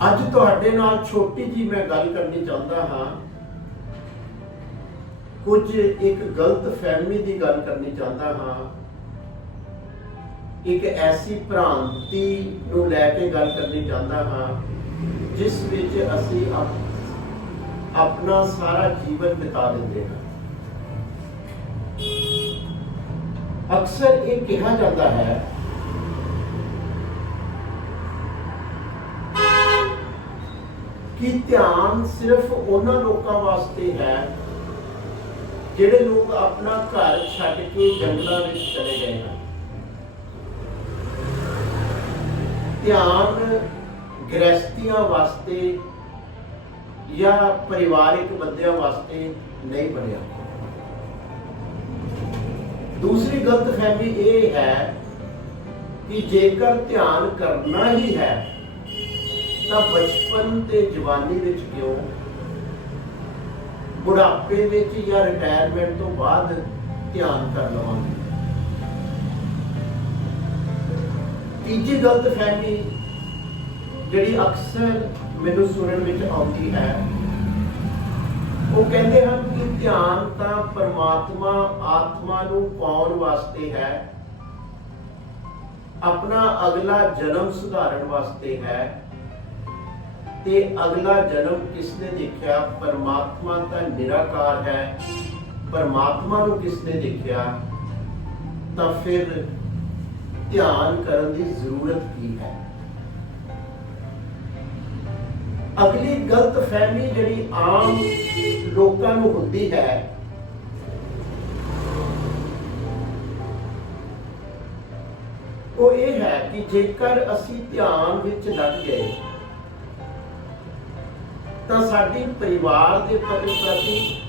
ਅੱਜ ਤੁਹਾਡੇ ਨਾਲ ਛੋਟੀ ਜੀ ਮੈਂ ਗੱਲ ਕਰਨੀ ਚਾਹੁੰਦਾ ਹਾਂ। ਕੁਝ ਇੱਕ ਗਲਤ ਫਹਿਮੀ ਦੀ ਗੱਲ ਕਰਨੀ ਚਾਹੁੰਦਾ ਹਾਂ। ਇੱਕ ਐਸੀ ਭ੍ਰਾਂਤੀ ਨੂੰ ਲੈ ਕੇ ਗੱਲ ਕਰਨੀ ਚਾਹੁੰਦਾ ਹਾਂ, ਜਿਸ ਵਿੱਚ ਅਸੀਂ ਆਪਣਾ ਸਾਰਾ ਜੀਵਨ ਬਿਤਾ ਦਿੰਦੇ ਹਾਂ। ਅਕਸਰ ਇਹ ਕਿਹਾ ਜਾਂਦਾ ਹੈ ਕਿ ਧਿਆਨ ਸਿਰਫ ਉਹਨਾਂ ਲੋਕਾਂ ਵਾਸਤੇ ਹੈ ਜਿਹੜੇ ਲੋਕ ਆਪਣਾ ਘਰ ਛੱਡ ਕੇ ਜੰਗਲਾਂ ਵਿੱਚ ਚਲੇ ਗਏ ਹਨ। ਧਿਆਨ ਗ੍ਰਸਤੀਆਂ ਵਾਸਤੇ ਜਾਂ ਪਰਿਵਾਰਿਕ ਬੰਦਿਆਂ ਵਾਸਤੇ ਨਹੀਂ ਬਣਿਆ। ਦੂਸਰੀ ਗਲਤਫਹਿਮੀ ਇਹ ਹੈ ਕਿ ਜੇਕਰ ਧਿਆਨ ਕਰਨਾ ਹੀ ਹੈ ਤਾਂ ਬਚਪਨ ਤੇ ਜਵਾਨੀ ਵਿੱਚ ਕਿਉਂ ਬੁਢਾਪੇ ਵਿੱਚ ਜਾਂ ਰਿਟਾਇਰਮੈਂਟ ਤੋਂ ਬਾਅਦ ਧਿਆਨ ਕਰ ਲਵਾਂਗੇ। ਤੀਜੀ ਗਲਤਫਹਿਮੀ ਜਿਹੜੀ ਅਕਸਰ ਮੈਨੂੰ ਸੁਣਨ ਵਿੱਚ ਆਉਂਦੀ ਹੈ, ਉਹ ਕਹਿੰਦੇ ਹਨ ਕਿ ਧਿਆਨ ਤਾਂ ਪਰਮਾਤਮਾ, ਆਤਮਾ ਨੂੰ ਪਾਉਣ ਵਾਸਤੇ ਹੈ, ਆਪਣਾ ਅਗਲਾ ਜਨਮ ਸੁਧਾਰਨ ਵਾਸਤੇ ਹੈ। ਤੇ ਅਗਲਾ ਜਨਮ ਕਿਸਨੇ ਦੇਖਿਆ? ਪਰਮਾਤਮਾ ਤਾਂ ਨਿਰਾਕਾਰ ਹੈ। ਪਰਮਾਤਮਾ ਨੂੰ ਕਿਸਨੇ ਦੇਖਿਆ? ਤਾਂ ਫਿਰ ਧਿਆਨ ਕਰਨ ਦੀ ਜ਼ਰੂਰਤ ਕੀ ਹੈ? ਅਗਲੀ ਗਲਤ ਫਹਿਮੀ ਜਿਹੜੀ ਆਮ ਲੋਕਾਂ ਨੂੰ ਹੁੰਦੀ ਹੈ, ਉਹ ਇਹ ਹੈ ਕਿ ਜੇਕਰ ਅਸੀਂ ਧਿਆਨ ਵਿੱਚ ਲੱਗ ਗਏ ਤਾਂ ਸਾਡੀ ਪਰਿਵਾਰ ਦੇ ਪ੍ਰਤੀ ਪ੍ਰਤੀ,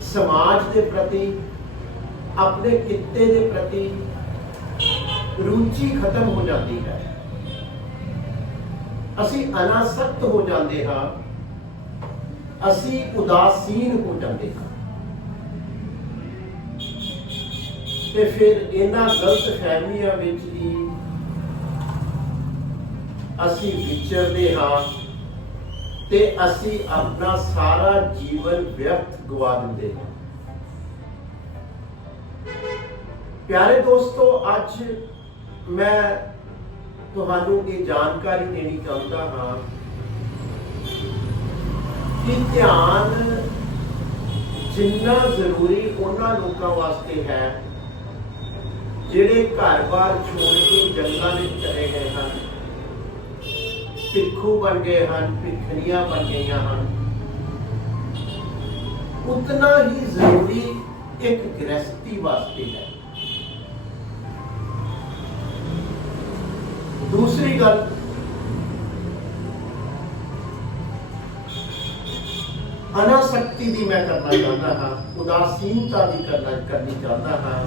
ਸਮਾਜ ਦੇ ਪ੍ਰਤੀ, ਆਪਣੇ ਕਿੱਤੇ ਦੇ ਪ੍ਰਤੀ ਰੁਚੀ ਖਤਮ ਹੋ ਜਾਂਦੀ ਹੈ। ਅਸੀਂ ਅਨਾਸਕਤ ਹੋ ਜਾਂਦੇ ਹਾਂ। ਅਸੀਂ ਉਦਾਸੀਨ ਹੋ ਜਾਂਦੇ ਹਾਂ। ਤੇ ਫਿਰ ਇਹਨਾਂ ਗਲਤ ਫਹਿਮੀਆਂ ਵਿੱਚ ਹੀ ਅਸੀਂ ਵਿਚਰਦੇ ਹਾਂ। ਤੇ ਅਸੀਂ ਆਪਣਾ ਸਾਰਾ ਜੀਵਨ ਵਿਅਰਥ ਗਵਾ ਦਿੰਦੇ ਹਾਂ। ਪਿਆਰੇ ਦੋਸਤੋ, ਅੱਜ ਮੈਂ ਤੁਹਾਨੂੰ ਇਹ ਜਾਣਕਾਰੀ ਦੇਣੀ ਚਾਹੁੰਦਾ ਹਾਂ ਕਿ ਧਿਆਨ ਜਿੰਨਾ ਜ਼ਰੂਰੀ ਉਹਨਾਂ ਲੋਕਾਂ ਵਾਸਤੇ ਹੈ, ਜਿਹੜੇ ਘਰ-ਬਾਰ ਛੋੜ ਕੇ ਜੰਗਲਾਂ ਵਿੱਚ ਚਲੇ ਗਏ ਹਨ। ਭਿੱਖੂ ਬਣ ਗਏ ਹਨ ਭਿੱਖਣੀਆਂ ਬਣ ਗਈਆਂ ਹਨ। ਉਤਨਾ ਹੀ ਜ਼ਰੂਰੀ ਇੱਕ ਗ੍ਰਸਤੀ ਵਾਸਤੇ ਹੈ। ਦੂਸਰੀ ਗੱਲ, ਅਨਾਸਕਤੀ ਦੀ ਮੈਂ ਕਰਨਾ ਚਾਹੁੰਦਾ ਹਾਂ, ਉਦਾਸੀਨਤਾ ਦੀ ਕਰਨਾ, ਕਰਨੀ ਚਾਹੁੰਦਾ ਹਾਂ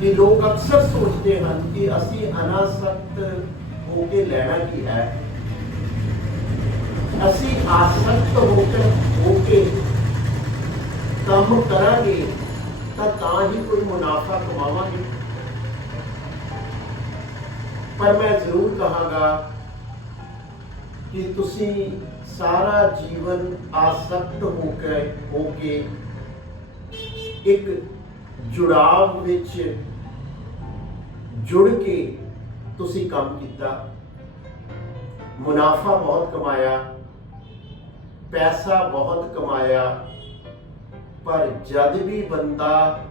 ਕਿ ਲੋਕ ਅਕਸਰ ਸੋਚਦੇ ਹਨ ਕਿ ਅਸੀਂ ਅਨਾਸਕਤ ਹੋ ਕੇ ਲੈਣਾ ਕੀ ਹੈ? ਅਸੀਂ ਆਸਕਤ ਹੋ ਕੇ ਹੋ ਕੇ ਕੰਮ ਕਰਾਂਗੇ, ਤਾਂ ਤਾਂ ਹੀ ਕੋਈ ਮੁਨਾਫਾ ਕਮਾਵਾਂਗੇ। ਪਰ ਮੈਂ ਜ਼ਰੂਰ ਕਹਾਂਗਾ ਕਿ ਤੁਸੀਂ ਸਾਰਾ ਜੀਵਨ ਆਸਕਤ ਹੋ ਕੇ ਹੋ ਕੇ ਇੱਕ ਜੁੜਾਵ ਵਿੱਚ ਜੁੜ ਕੇ ਤੁਸੀਂ ਕੰਮ ਕੀਤਾ, ਮੁਨਾਫਾ ਬਹੁਤ ਕਮਾਇਆ, ਪੈਸਾ ਬਹੁਤ ਕਮਾਇਆ, ਪਰ ਜਦ ਵੀ ਬੰਦਾ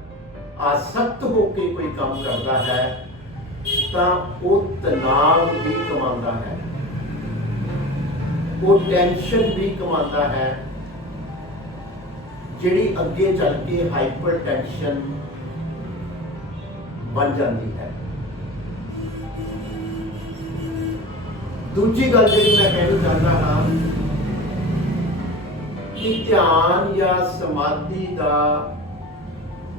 ਆਸਕਤ ਹੋ ਕੇ ਕੋਈ ਕੰਮ ਕਰਦਾ ਹੈ, ਤਾਂ ਉਹ ਤਣਾਅ ਵੀ ਕਮਾਉਂਦਾ ਹੈ। ਉਹ ਟੈਨਸ਼ਨ ਵੀ ਕਮਾਉਂਦਾ ਹੈ। ਜਿਹੜੀ ਅੱਗੇ ਚੱਲ ਕੇ ਹਾਈਪਰ ਟੈਨਸ਼ਨ ਬਣ ਜਾਂਦੀ ਹੈ। ਦੂਜੀ ਗੱਲ ਜਿਹੜੀ ਮੈਂ ਕਹਿਣਾ ਚਾਹੁੰਦਾ ਹਾਂ ਕਿ ਧਿਆਨ ਜਾਂ ਸਮਾਧੀ ਦਾ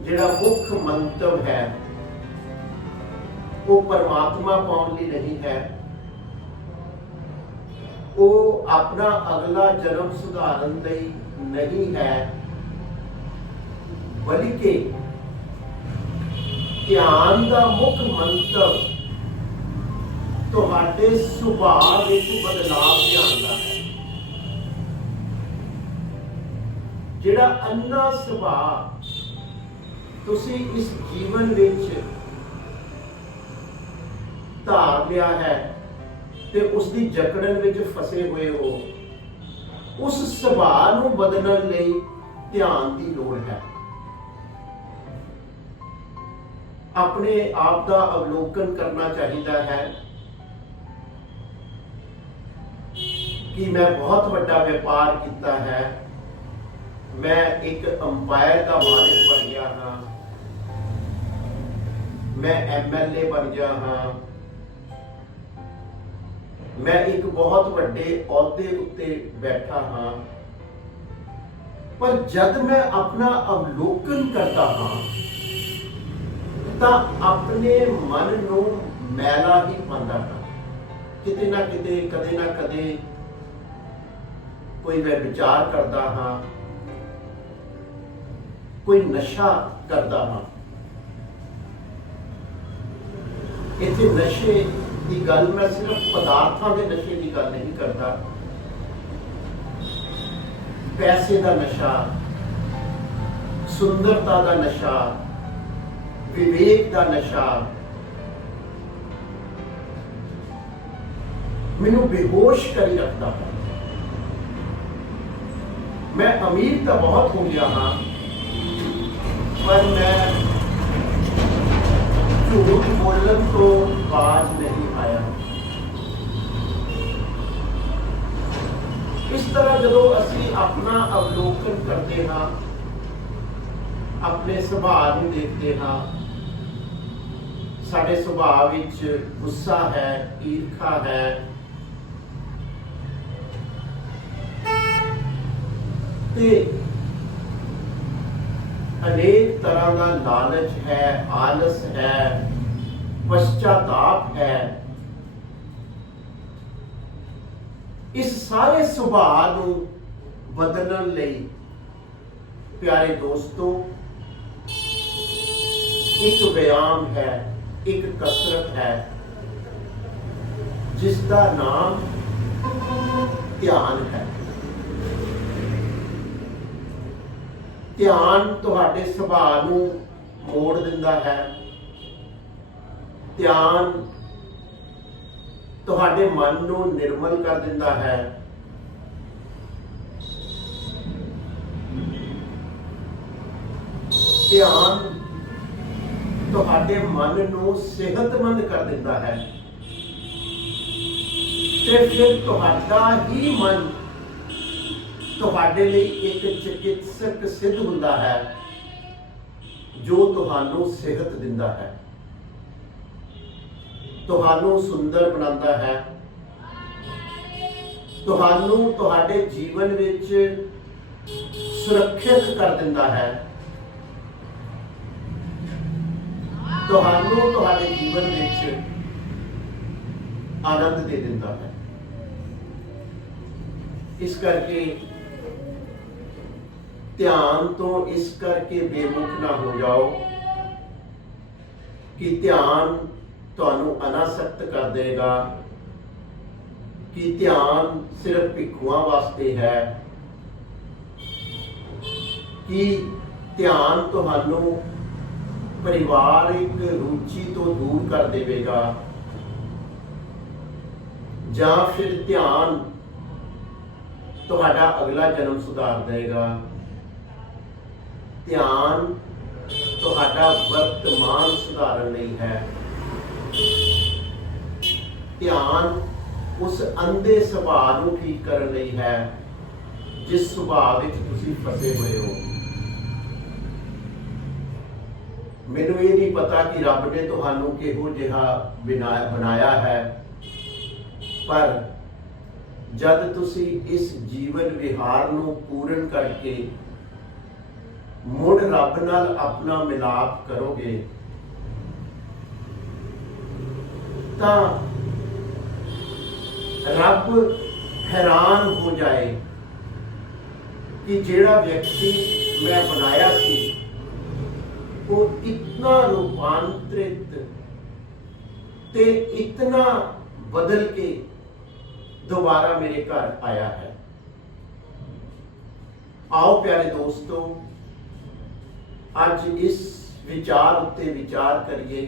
ਜਿਹੜਾ ਮੁੱਖ ਮੰਤਵ ਹੈ, ਉਹ ਪਰਮਾਤਮਾ ਪਾਉਣ ਲਈ ਨਹੀਂ ਹੈ। ਉਹ ਆਪਣਾ ਅਗਲਾ ਜਨਮ ਸੁਧਾਰਨ ਲਈ ਨਹੀਂ ਹੈ। ਬਲਕਿ ਧਿਆਨ ਦਾ ਮੁੱਖ ਮੰਤਵ ਤੁਹਾਡੇ ਸੁਭਾਅ ਵਿੱਚ ਬਦਲਾਅ ਲਿਆਉਂਦਾ ਹੈ। ਜਿਹੜਾ ਅੰਨਾ ਸੁਭਾਅ ਤੁਸੀਂ ਇਸ ਜੀਵਨ ਵਿੱਚ ਧਾਰ ਲਿਆ ਹੈ ਤੇ ਉਸ ਦੀ ਜਕੜਨ ਵਿੱਚ ਫਸੇ ਹੋਏ ਹੋ, ਉਸ ਸੁਭਾਅ ਨੂੰ ਬਦਲਣ ਲਈ ਧਿਆਨ ਦੀ ਲੋੜ ਹੈ। ਆਪਣੇ ਆਪ ਦਾ ਅਵਲੋਕਨ ਕਰਨਾ ਚਾਹੀਦਾ ਹੈ। ਕਿ ਮੈਂ ਬਹੁਤ ਵੱਡਾ ਵਪਾਰ ਕੀਤਾ ਹੈ। ਮੈਂ ਇੱਕ ਅੰਪਾਇਰ ਦਾ ਮਾਲਿਕ ਬਣ ਗਿਆ ਹਾਂ। ਮੈਂ ਐਮਐਲਏ ਬਣ ਗਿਆ ਹਾਂ। ਮੈਂ ਇੱਕ ਬਹੁਤ ਵੱਡੇ ਅਹੁਦੇ ਉੱਤੇ ਬੈਠਾ ਹਾਂ। ਪਰ ਜਦ ਮੈਂ ਆਪਣਾ ਅਵਲੋਕਨ ਕਰਦਾ ਹਾਂ, ਤਾਂ ਆਪਣੇ ਮਨ ਨੂੰ ਮੈਲਾ ਹੀ ਪਾਉਂਦਾ ਹਾਂ। ਕਿਤੇ ਨਾ ਕਿਤੇ, ਕਦੇ ਨਾ ਕਦੇ ਕੋਈ ਮੈਂ ਵਿਚਾਰ ਕਰਦਾ ਹਾਂ, ਕੋਈ ਨਸ਼ਾ ਕਰਦਾ ਹਾਂ। ਇੱਥੇ ਨਸ਼ੇ ਦੀ ਗੱਲ ਮੈਂ ਸਿਰਫ ਪਦਾਰਥਾਂ ਦੇ ਨਸ਼ੇ ਦੀ ਗੱਲ ਨਹੀਂ ਕਰਦਾ। ਪੈਸੇ ਦਾ ਨਸ਼ਾ, ਸੁੰਦਰਤਾ ਦਾ ਨਸ਼ਾ, ਵਿਵੇਕ ਦਾ ਨਸ਼ਾ। ਮੈਨੂੰ ਬੇਹੋਸ਼ ਕਰੀ ਰੱਖਦਾ ਹੈ। ਮੈਂ ਅਮੀਰ ਤਾਂ ਬਹੁਤ ਹੋ ਗਿਆ ਹਾਂ, ਪਰ ਮੈਂ ਝੂਠ ਬੋਲਣ ਤੋਂ ਬਾਜ ਨਹੀਂ ਆਇਆ। ਇਸ ਤਰ੍ਹਾਂ ਜਦੋਂ ਅਸੀਂ ਆਪਣਾ ਅਵਲੋਕਨ ਕਰਦੇ ਹਾਂ, ਆਪਣੇ ਸੁਭਾਅ ਨੂੰ ਦੇਖਦੇ ਹਾਂ, ਸਾਡੇ ਸੁਭਾਅ ਵਿੱਚ ਗੁੱਸਾ ਹੈ, ਈਰਖਾ ਹੈ ਤੇ ਅਨੇਕ ਤਰ੍ਹਾਂ ਦਾ ਲਾਲਚ ਹੈ, ਆਲਸ ਹੈ ਪਛਤਾਪ ਹੈ। ਇਸ ਸਾਰੇ ਸੁਭਾਅ ਨੂੰ ਬਦਲਣ ਲਈ, ਪਿਆਰੇ ਦੋਸਤੋ, ਇੱਕ ਵਿਆਮ ਹੈ, ਇੱਕ ਕਸਰਤ ਹੈ ਜਿਸ ਦਾ ਨਾਮ ਧਿਆਨ ਹੈ। ਧਿਆਨ ਤੁਹਾਡੇ ਸੁਭਾਅ ਨੂੰ ਮੋੜ ਦਿੰਦਾ ਹੈ। ਧਿਆਨ ਤੁਹਾਡੇ ਮਨ ਨੂੰ ਨਿਰਮਲ ਕਰ ਦਿੰਦਾ ਹੈ। ਧਿਆਨ ਤੁਹਾਡੇ ਮਨ ਨੂੰ ਸਿਹਤਮੰਦ ਕਰ ਦਿੰਦਾ ਹੈ। ਤੇ ਫਿਰ ਤੁਹਾਡਾ ਹੀ ਮਨ ਤੁਹਾਡੇ ਲਈ ਇੱਕ ਚਿਕਿਤਸਕ ਸਿੱਧ ਹੁੰਦਾ ਹੈ, ਜੋ ਤੁਹਾਨੂੰ ਸਿਹਤ ਦਿੰਦਾ ਹੈ। ਤੁਹਾਨੂੰ ਸੁੰਦਰ ਬਣਾਉਂਦਾ ਹੈ। ਤੁਹਾਨੂੰ ਤੁਹਾਡੇ ਜੀਵਨ ਵਿੱਚ ਸੁਰੱਖਿਅਤ ਕਰ ਦਿੰਦਾ ਹੈ। ਤੁਹਾਨੂੰ ਤੁਹਾਡੇ ਜੀਵਨ ਵਿੱਚ ਆਨੰਦ ਦੇ ਦਿੰਦਾ ਹੈ। ਇਸ ਕਰਕੇ ਧਿਆਨ ਤੋਂ ਇਸ ਕਰਕੇ ਬੇਮੁਖ ਨਾ ਹੋ ਜਾਓ ਕਿ ਧਿਆਨ ਤੁਹਾਨੂੰ ਅਨਾਸਕਤ ਕਰ ਦੇਗਾ ਕਿ ਧਿਆਨ ਸਿਰਫ ਭਿੱਖੂਆਂ ਵਾਸਤੇ ਹੈ, ਕਿ ਧਿਆਨ ਤੁਹਾਨੂੰ ਪਰਿਵਾਰਿਕ ਰੁਚੀ ਤੋਂ ਦੂਰ ਕਰ ਦੇਵੇਗਾ ਜਾਂ ਫਿਰ ਧਿਆਨ ਤੁਹਾਡਾ ਅਗਲਾ ਜਨਮ ਸੁਧਾਰ ਦੇਗਾ ਧਿਆਨ ਤੁਹਾਡਾ ਵਰਤਮਾਨ ਸੁਧਾਰਨ ਲਈ ਹੈ। ਧਿਆਨ ਉਸ ਅੰਧੇ ਸੁਭਾਅ ਨੂੰ ਠੀਕ ਕਰਨ ਲਈ ਹੈ, ਜਿਸ ਸੁਭਾਅ ਵਿੱਚ ਤੁਸੀਂ ਫਸੇ ਹੋਏ ਹੋ। ਮੈਨੂੰ ਇਹ ਨਹੀਂ ਪਤਾ ਕਿ ਰੱਬ ਨੇ ਤੁਹਾਨੂੰ ਕਿਹੋ ਜਿਹਾ ਬਿਨਾ- ਬਣਾਇਆ ਹੈ, ਪਰ ਜਦ ਤੁਸੀਂ ਇਸ ਜੀਵਨ ਵਿਹਾਰ ਨੂੰ ਪੂਰਨ ਕਰਕੇ ਮੁੜ ਰੱਬ ਨਾਲ ਆਪਣਾ ਮਿਲਾਪ ਕਰੋਗੇ, ਤਾਂ ਰੱਬ ਹੈਰਾਨ ਹੋ ਜਾਏ ਕਿ ਜਿਹੜਾ ਵਿਅਕਤੀ ਮੈਂ ਬਣਾਇਆ ਸੀ, ਉਹ ਇਤਨਾ ਰੂਪਾਂਤਰਿਤ ਤੇ ਇਤਨਾ ਬਦਲ ਕੇ ਦੁਬਾਰਾ ਮੇਰੇ ਘਰ ਆਇਆ ਹੈ। ਆਓ ਪਿਆਰੇ ਦੋਸਤੋ ਅੱਜ ਇਸ ਵਿਚਾਰ ਉੱਤੇ ਵਿਚਾਰ ਕਰੀਏ,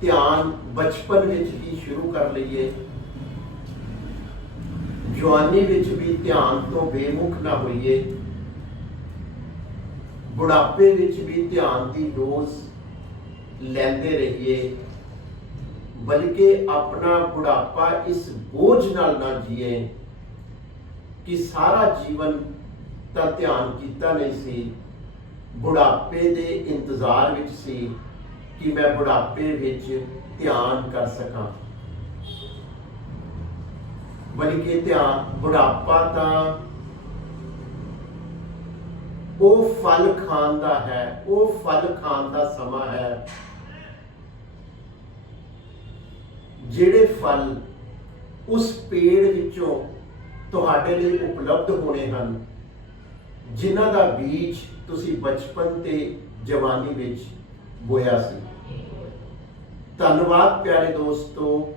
ਧਿਆਨ ਬਚਪਨ ਵਿੱਚ ਹੀ ਸ਼ੁਰੂ ਕਰ ਲਈਏ। ਜਵਾਨੀ ਵਿੱਚ ਵੀ ਧਿਆਨ ਤੋਂ ਬੇਮੁਖ ਨਾ ਹੋਈਏ। ਬੁਢਾਪੇ ਵਿੱਚ ਵੀ ਧਿਆਨ ਦੀ ਡੋਜ਼ ਲੈਂਦੇ ਰਹੀਏ। ਬਲਕਿ ਆਪਣਾ ਬੁਢਾਪਾ ਇਸ ਬੋਝ ਨਾਲ ਨਾ ਜੀਏ ਕਿ ਸਾਰਾ ਜੀਵਨ ਤਾਂ ਧਿਆਨ ਕੀਤਾ ਨਹੀਂ ਸੀ। ਬੁਢਾਪੇ ਦੇ ਇੰਤਜ਼ਾਰ ਵਿੱਚ ਸੀ ਕਿ ਮੈਂ ਬੁਢਾਪੇ ਵਿੱਚ ਧਿਆਨ ਕਰ ਸਕਾਂ। ਬਲਕਿ ਧਿਆਨ, ਬੁਢਾਪਾ ਤਾਂ ਉਹ ਫਲ ਖਾਣ ਦਾ ਹੈ, ਉਹ ਫਲ ਖਾਣ ਦਾ ਸਮਾਂ ਹੈ, ਜਿਹੜੇ ਫਲ ਉਸ ਪੇੜ ਵਿੱਚੋਂ ਤੁਹਾਡੇ ਲਈ ਉਪਲਬਧ ਹੋਣੇ ਹਨ। ਜਿਨ੍ਹਾਂ ਦਾ ਬੀਜ ਤੁਸੀਂ ਬਚਪਨ ਤੇ ਜਵਾਨੀ ਵਿੱਚ ਬੋਇਆ ਸੀ। ਧੰਨਵਾਦ ਪਿਆਰੇ ਦੋਸਤੋ।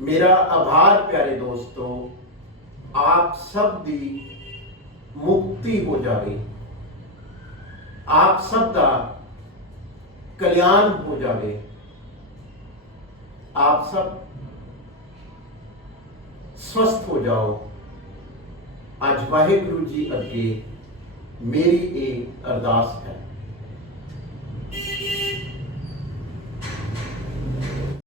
ਮੇਰਾ ਆਭਾਰ ਪਿਆਰੇ ਦੋਸਤੋ, ਆਪ ਸਭ ਦੀ ਮੁਕਤੀ ਹੋ ਜਾਵੇ। ਆਪ ਸਭ ਦਾ ਕਲਿਆਣ ਹੋ ਜਾਵੇ। ਆਪ ਸਭ ਸਵਸਥ ਹੋ ਜਾਓ। ਅੱਜ ਵਾਹਿਗੁਰੂ ਜੀ ਅੱਗੇ ਮੇਰੀ ਇਹ ਅਰਦਾਸ ਹੈ।